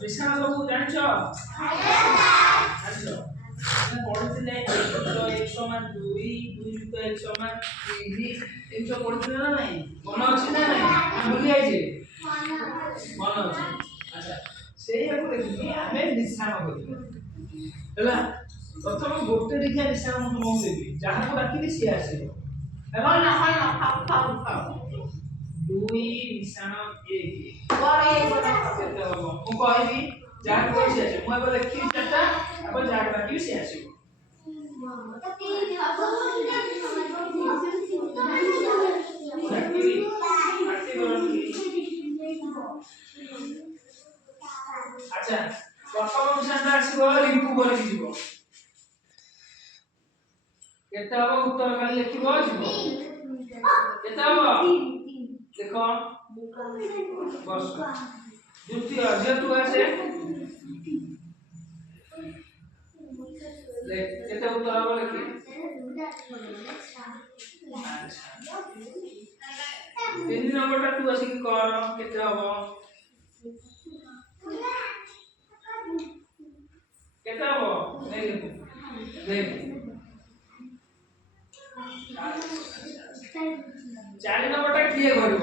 ମିଶାଣ ସବୁ ଜାଣିଛ? ଜାଣିଛ? ଆମେ ପଢିଥିଲେ 1 ଯୁକ୍ତ 1 ସମାନ 2 2 ଯୁକ୍ତ 1 ସମାନ 3 ଏମିତି ସବୁ ପଢିଥିଲେ ନା ନାହିଁ? ମନେ ଅଛି ନା ନାହିଁ? ଆମେ ଭୁଲି ଯାଇଛେ? ମନେ ଅଛି। ଆଚ୍ଛା ସେଇଆକୁ ଦେଖିକି ଆମେ ମିଶାଣ କରିବା ହେଲା। ପ୍ରଥମେ ଗୋଟେ ଦେଖିଆ ମିଶାଣ ମୁଁ ତୁମକୁ ଦେବି, ଯାହାକୁ ଡାକିବି ସିଏ ଆସିବ ହେଲା ନା? ଦୁଇ ମିଶାଣ 1 କେତେ ହବ ମୁଁ କହିବି, ଯାହାକୁ କହିବି ସିଏ ଆସିବ। ମୁଁ ଏବେ ଲେଖିବି 4ଟା, ଆପଣ ଯାହାକୁ ଡାକିବି ସିଏ ଆସିବ। আচ্ছা প্রথম মিশনটা আসিব রিঙ্কু বলি দিব কেতে হবে উত্তর খালি লিখিব দিব কেতে হবে দেখো বস দ্বিতীয় যেহেতু আছে লেখ কেতে উত্তর হবে লিখি তিন নম্বরটা তুই আসি কি কর কেতে হবে কেতে হবে দেখ 4 নম্বরটা কিয়ে করব